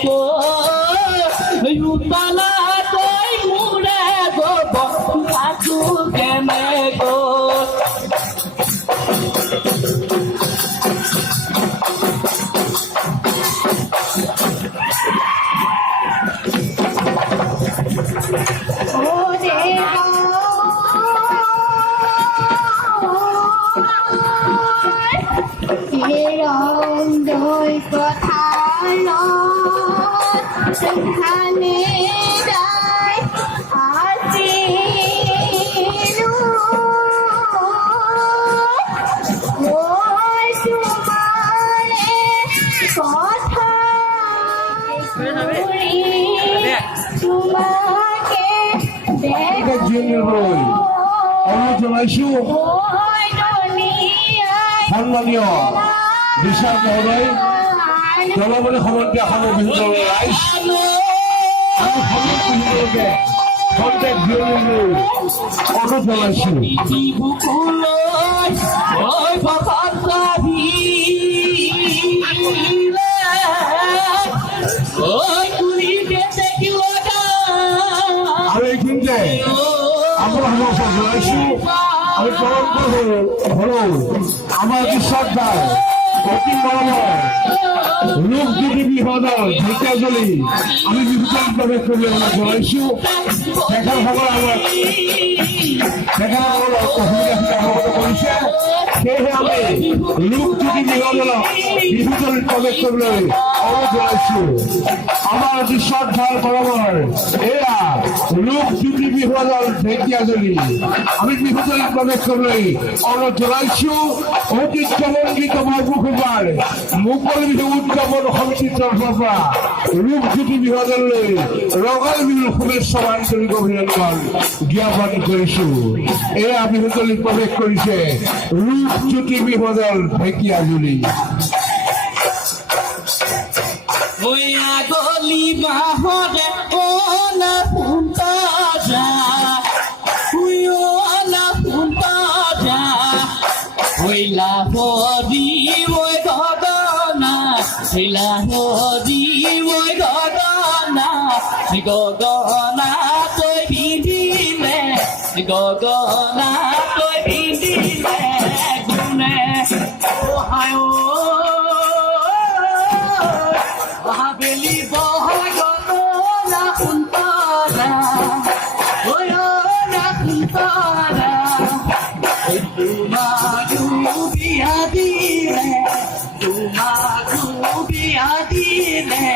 গো উতলা তই মুরে গো বন্ধু কেনে গো সেখানে যাই আসিনু ওই তোমারে কথা তোমাকে সম্মানীয় বিশাল মহোদয় জনগণের খবরকে এখনো বিভিন্ন রাইস আমি খবরকে কন্টেক্ট বিয়লি অনুরোধ জানাইছো আৰু এইখিনিতে আমরা জানাইছো আমি পরম্পরা হলো আমার যে সর্দার অতি মরময় লোক যদি বিহদল ঢেকাজলি আমি বিভূষণ প্রবেশ করলে আমরা জানাইছো দেখার খবর আমার দেখার খবর অসুবিধা অবগত কৰিছে সেয়েহে আমি লোক যদি বিহদল বিভূষণ প্রবেশ কৰিবলৈ অনুরোধ জানাইছো আমার যে শ্রদ্ধার বরাবর এরা লোক যদি বিহদল ঢেকিয়াজলি আমি বিভূষণ প্রবেশ কৰিবলৈ অনুরোধ জানাইছো ঐতিহ্যমণ্ডিত বৰপুখুবাৰ মুকলি বিহু উদযাপন সমিতিৰ তৰফৰ পৰা ৰূপজ্যোতি বিভাগলৈ ৰঙালী বিহুৰ শুভেচ্ছা আন্তৰিক অভিনন্দন জ্ঞাপন কৰিছো এয়া বিহুতলীত প্ৰৱেশ কৰিছে ৰূপজ্যোতি বিভাগৰ ঢেকিয়াজুলি গলি বাহরে ও না ফুটা যা না ফুটা যা হইলা হরি ওই গগনা হইলা হরি ওই গগনা গগনা তই পিন্ধিলে গগনা তই পিন্ধিলে গুণে ওহায় বেলি বহগত না কুন্তরা ওই না কুন্তরা তোমাকে বিয়া দিলে তোমাকে বিয়া দিলে